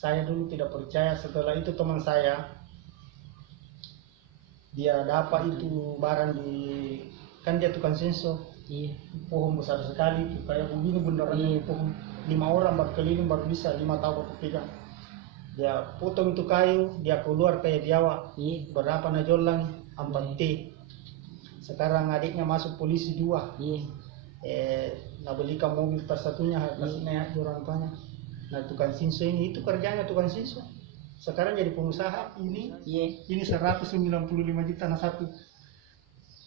Saya dulu tidak percaya, setelah itu teman saya dia dapat itu barang di, kan dia tukang senso, Iya. pohon besar sekali itu kayak begini beneran. Iya. Pohon 5 orang baru keliling baru bisa 5 tahun aku pegang. Dia potong itu kayu, dia keluar kayak biawak. Iya. Berapa najolang 4T. Sekarang adiknya masuk polisi 2. Iya. Nah belikan mobil satunya kasihnya orang tuanya. Nah tukang sinso ini itu kerjanya tukang sinso. Sekarang jadi pengusaha ini. Iya. Ini 195 juta nah satu.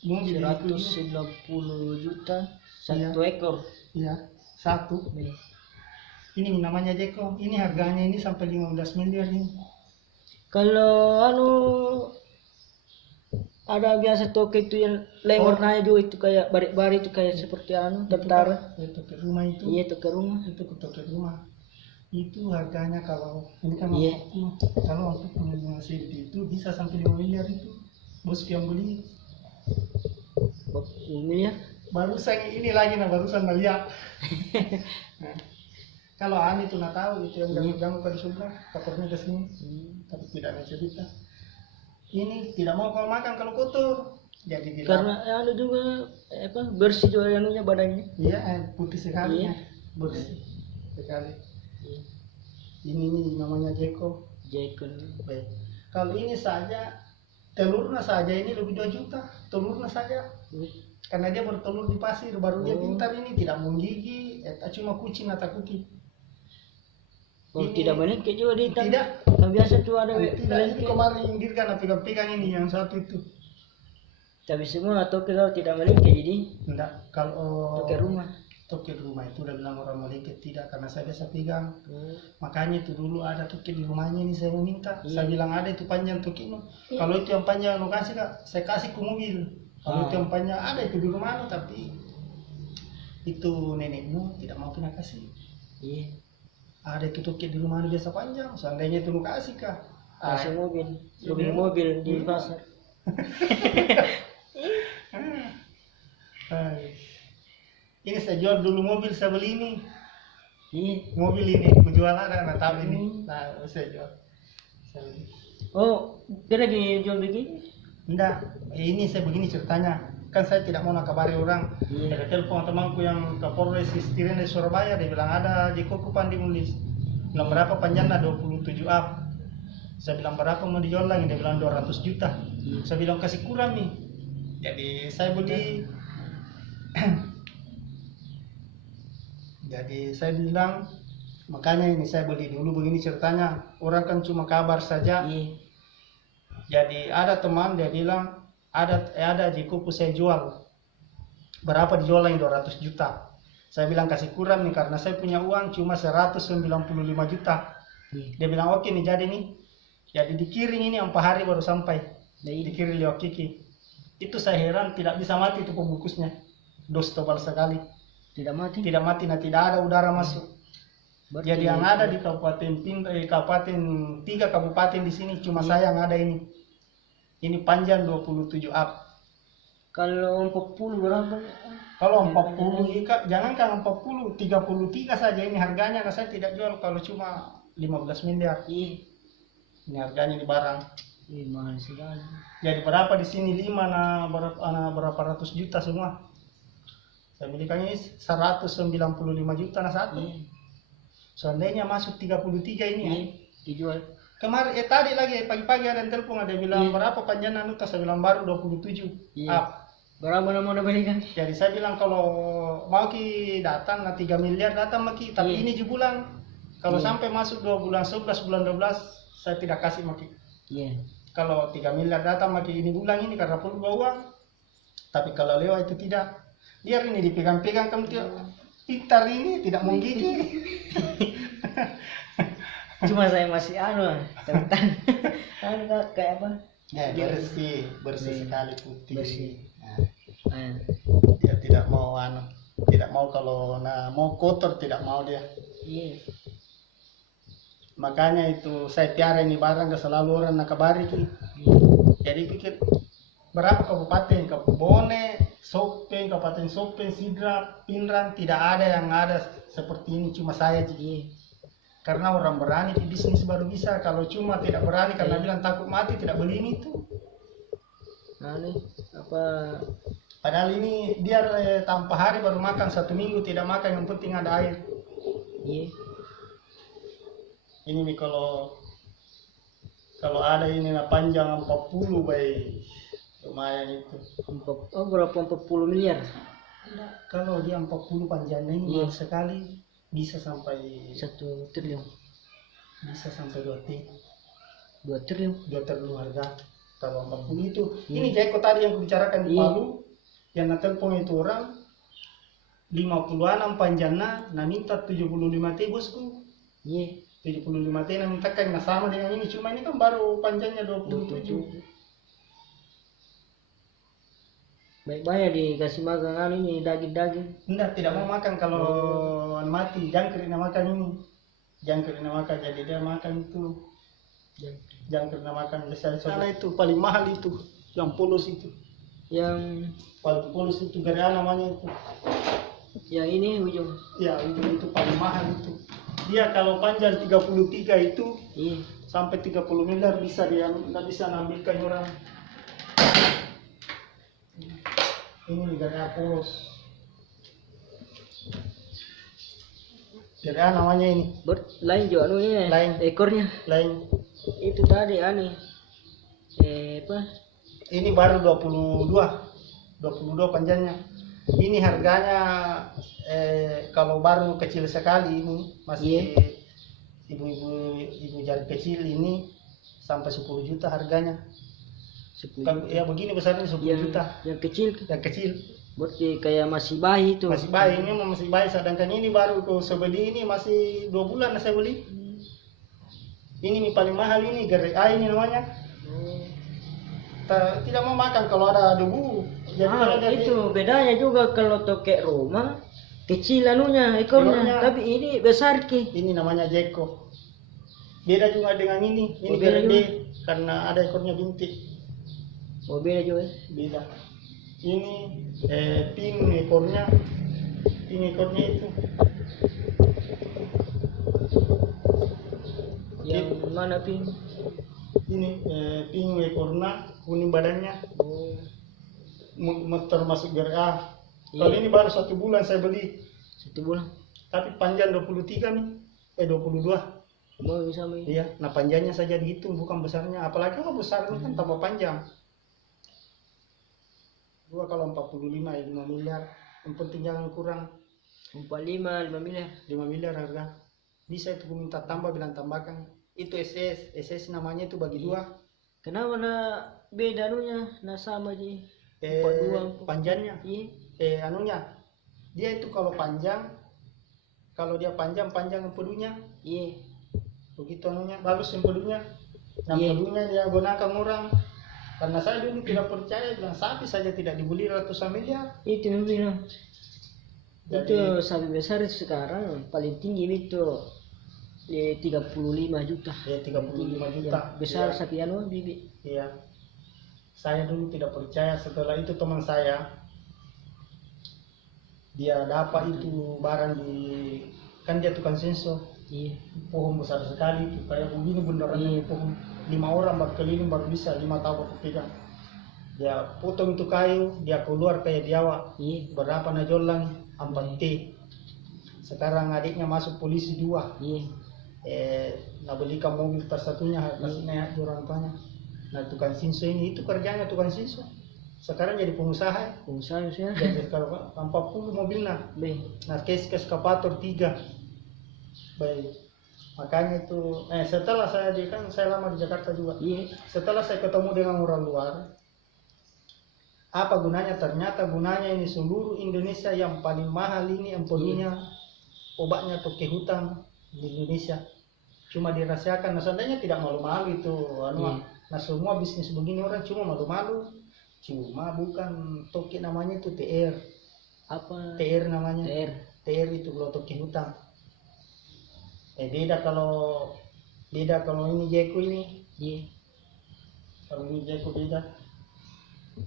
Mobil 190 juta satu ekor. Iya, satu. Iya. Ini namanya Jeko. Ini harganya ini sampai 15 miliar ini. Kalau ada biasa toke itu yang lain warnanya juga itu kayak barik-barik itu kayak seperti tentara. Itu ke rumah itu. Iya, itu ke rumah. Itu ke toke rumah. Itu harganya kalau ini kan Iya. kalau untuk punya CD itu bisa sampai 5 miliar itu. Bos yang beli. 40 miliar. Barusan ini lagi barusan lihat. Nah, kalau Ani tuh nggak tahu itu yang ganggu pada sebelah, kapornya ke sini, tapi tidak ada cerita. Ini tidak mau kalau makan kalau kotor, jadi bilang. Karena ada juga bersih juga anunya badannya. Iya, putih sekali, Iya. bersih sekali. Iya. Ini namanya Jeko. Jeko. Baik. Kalau ini saja telurnya saja ini lebih 2 juta, telurnya saja. Karena dia bertelur di pasir, baru dia pintar ini tidak menggigi, cuma kucing atau kuki. Oh, tidak melengket juga di hitam. Tidak. Yang biasa tuh ada Tidak, ini kemarin yang Dirgan pegang ini yang satu itu. Tapi semua toke kalau tidak melengket jadi. Enggak, kalau Toke rumah. Toke rumah itu udah bilang orang melengket tidak, karena saya biasa pegang. Makanya itu dulu ada toke di rumahnya ini saya meminta. Saya bilang ada itu panjang toke. Kalau itu yang panjang lokasi kak, saya kasih ke mobil. Kalau itu yang panjang ada itu di rumah tapi itu nenekmu tidak mau kena kasih. Iya. Ada itu toke di rumah biasa panjang, seandainya itu lu kasih kak. Kasih mobil di pasar. Ini saya jual dulu mobil saya beli ini. Iya. Mobil ini kujual ada anak tahu ini. Nah, saya jual. Saya beli. Oh, dia lagi jual begini? Enggak, ini saya begini ceritanya. Kan saya tidak mau nakabari orang. Saya telepon temanku yang Kapolres Istiren di Surabaya, dia bilang ada Jeko Kupandi nulis. Bilang berapa panjangnya 27 up. Saya bilang berapa mau dijual lagi, dia bilang 200 juta. Saya bilang kasih kurang nih. Jadi saya beli. Jadi saya bilang makanya ini saya beli dulu begini ceritanya. Orang kan cuma kabar saja. Jadi ada teman dia bilang ada Jekuku saya jual. Berapa dijual lagi 200 juta. Saya bilang kasih kurang nih karena saya punya uang cuma 195 juta. Dia bilang oke nih jadi nih. Jadi dikirim ini 4 hari baru sampai. Dikirim lewat Kiki. Itu saya heran tidak bisa mati itu pembungkusnya. Dos tebal sekali. Tidak mati? Tidak mati, nah tidak ada udara masuk. Jadi yang ada di kabupaten 3 kabupaten di sini cuma saya yang ada ini. Ini panjang 27 up. Kalau 40 berapa? Kalau 40 jangankan 40, 33 saja ini harganya. Nah, saya tidak jual kalau cuma 15 miliar. Ini harganya di barang. Mahal sekali. Jadi berapa di sini 5 berapa ratus juta semua. Saya belikan ini 195 juta nah satu. Seandainya masuk 33 ini dijual. Kemarin tadi lagi pagi-pagi ada yang telepon ada bilang berapa panjangnya nuta, saya bilang baru 27 up. Berapa mau belikan? Jadi saya bilang kalau mau ki datang 3 miliar datang maki, tapi ini 7 bulan. Kalau sampai masuk 2 bulan 11 bulan 12 saya tidak kasih maki. Kalau 3 miliar datang maki ini bulan ini karena perlu uang. Tapi kalau lewat itu tidak. Biar ini dipegang-pegang kamu pintar ini tidak mau gigi. Cuma saya masih tentang kayak apa? Bersih sekali putih. Bersih. Dia tidak mau kalau mau kotor tidak mau dia. Makanya itu saya piara ini barang gak selalu orang nakabari. Jadi pikir berapa kabupaten, Bone, Sopeng, Kabupaten Sopeng, Sidrap, Pinrang tidak ada yang ada seperti ini cuma saya. Karena orang berani di bisnis baru bisa. Kalau cuma tidak berani karena bilang takut mati, tidak beli ini tuh. Nah nih apa? Padahal ini biar tanpa hari baru makan, 1 minggu tidak makan, yang penting ada air. Iya. Ini nih kalau ada ini lah panjang 40 baik lumayan itu. Oh berapa 40 miliar? Kalau dia 40 panjangnya ini Iya. sekali bisa sampai 1 triliun. bisa sampai 2 T. 2 triliun. 2 triliun harga. Kalau 40 itu, Iya. ini Jeko tadi yang kubicarakan di Iya. Palu, yang telepon itu orang 50-an panjangnya, nah minta 75 T bosku. Iya. 75 T nah minta kan sama dengan ini, cuma ini kan baru panjangnya 27. Baik-baik dikasih makan anu ini daging-daging. Enggak, tidak mau makan kalau mati, jangkrik nak makan ini. Jangkrik nak makan, jadi dia makan itu. Jangkrik nak makan, salah itu paling mahal itu, yang polos itu. Yang Paling polos itu gerea namanya itu. yang ini ujung. Ya, itu paling mahal itu. Dia kalau panjang 33 itu Iya. sampai 30 miliar bisa dia, nggak bisa ngambilkan orang. Ini gerea polos. Gerea namanya ini. Lain juga anunya. Lain. Ekornya. Lain. Itu tadi aneh. Apa? Ini baru 22 panjangnya. Ini harganya kalau baru kecil sekali ini masih ibu jari kecil ini sampai 10 juta harganya. Ya begini besarnya 10 juta. Yang kecil. Yang kecil. Berarti kayak masih bayi itu. Masih bayi, ini masih bayi, sedangkan ini baru saya beli ini masih 2 bulan saya beli. Ini nih paling mahal ini, gerea ini namanya. Tidak mau makan kalau ada debu. Jadi kalau ada itu bedanya juga kalau tokek rumah kecil anunya ekornya, tapi ini besar ki. Ini namanya Jeko. Beda juga dengan ini beda gede juga. karena ada ekornya bintik. Oh beda juga. Beda. Ini pink ekornya itu. Yang mana pink? Ini pink ekornya, kuning badannya. Oh. Termasuk gerea. Iya. Kalau ini baru 1 bulan saya beli. 1 bulan. Tapi panjang 23 nih. 22. Mau sama ini. Iya, nah panjangnya saja dihitung bukan besarnya. Apalagi kalau besar ini kan tambah panjang. Dua kalau 45 ya 5 miliar. Yang penting jangan kurang 45 5 miliar. 5 miliar harga. Bisa itu ku minta tambah, bilang tambahkan. Itu SS namanya itu bagi 2. Kenapa beda anunya? Sama aja. Panjangnya. Iya. Anunya. Dia itu kalau panjang, kalau dia panjang empedunya. Iya. Begitu anunya, bagus empedunya. Nah, Iya. empedunya dia gunakan orang. Karena saya dulu tidak percaya, bilang sapi saja tidak dibeli ratusan miliar. Itu bilang. Jadi, Itu sapi besar sekarang paling tinggi itu 35 juta. ya 35 juta. Yang besar Iya. sapi anu bibi. Iya. Saya dulu tidak percaya, setelah itu teman saya dia dapat itu barang di, kan dia tukang sensor. Iya. Pohon besar sekali itu kayak begini beneran. Iya. Pohon 5 orang berkeliling baru bisa 5 tahun pegang. Dia potong itu kayu, dia keluar kayak diawa. Iya. Berapa najolang 4 T. Sekarang adiknya masuk polisi 2. Iya. Nah belikan mobil tersatunya kasihnya orang tuanya. Nah tukang sinso ini itu kerjanya tukang sinso. Sekarang jadi pengusaha. Pengusaha sih. Jadi kalau 40 mobilnya. Nah kes eskapator 3. Baik. Makanya itu setelah saya lama di Jakarta juga. Iya. Setelah saya ketemu dengan orang luar, apa gunanya? Ternyata gunanya ini seluruh Indonesia yang paling mahal ini empedunya, obatnya toke hutang di Indonesia. Cuma dirahasiakan. Nah seandainya tidak malu-malu itu, nah semua bisnis begini orang cuma malu-malu. Cuma bukan toke namanya itu TR. Apa? TR namanya. TR itu kalau toke hutang. Beda kalau ini Jeko ini. Iya. Kalau ini Jeko beda.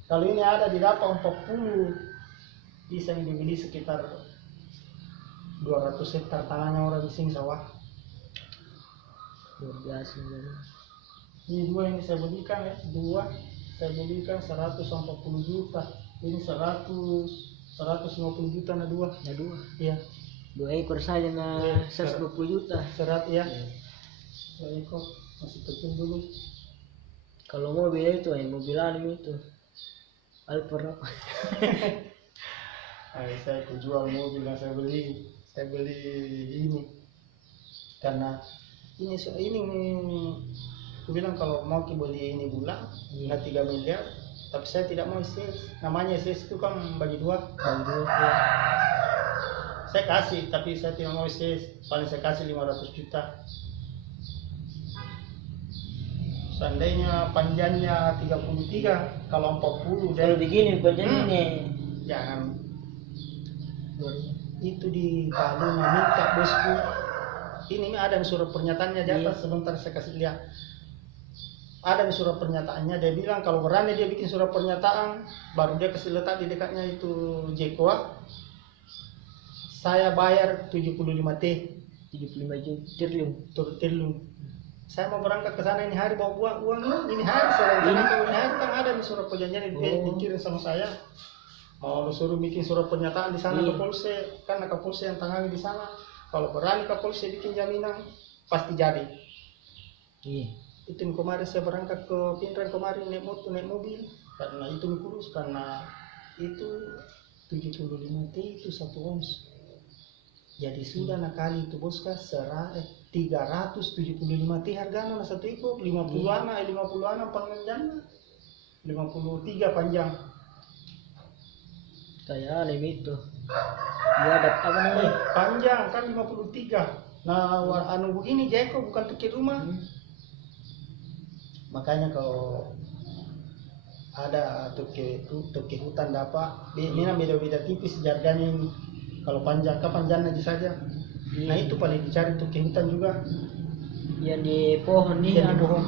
Kalau ini ada di dapat 40 bisa dibeli sekitar 200 hektar tanahnya orang di sini sawah. luar biasa jadi. Ini dua ini saya belikan ya, dua saya belikan 140 juta. Ini 150 juta na dua. Ya dua. Iya. 2 ekor saja na Iya, 120 juta. Serat ya. 2 ekor masih kecil dulu. Kalau mobil itu mobil anu itu Alpero. Saya jual mobil yang saya beli ini karena ini aku bilang kalau mau beli ini bulan nggak 3 miliar, tapi saya tidak mau SS. Namanya SS itu kan bagi dua ya. Saya kasih tapi saya tidak mau SS, paling saya kasih 500 juta. Seandainya panjangnya 33, kalau 40 Kalau begini panjang ini jangan. Itu di Palu minta bosku. Ini ada surat pernyataannya di atas, sebentar saya kasih lihat. Ada surat pernyataannya, dia bilang kalau berani dia bikin surat pernyataan, baru dia kasih letak di dekatnya itu Jekoa. Saya bayar 75 triliun. Saya mau berangkat ke sana ini hari bawa uang ini hari saya ini hari kan ada di surat perjanjian dikirim sama saya. Mau suruh bikin surat pernyataan di sana ke Polsek, karena ke Polsek yang tangani di sana. Kalau berani ke Polsek bikin jaminan pasti jadi. Itu kemarin saya berangkat ke Pinrang kemarin naik mobil karena itu kurus, karena itu 75 T itu 1 ons. Jadi sudah nakali itu bos kah 375 T harganya satu ekor 50 anak panjang 53 panjang. Kayak itu. Dia ada apa namanya? Panjang kan 53. Nah, anu begini Jeko bukan tukir rumah. Makanya kalau ada tukir hutan dapat, ini beda-beda tipis harganya ini. Kalau panjang panjangnya aja saja. Nah itu paling dicari tukir hutan juga. Yang di pohon nih. Yang di pohon.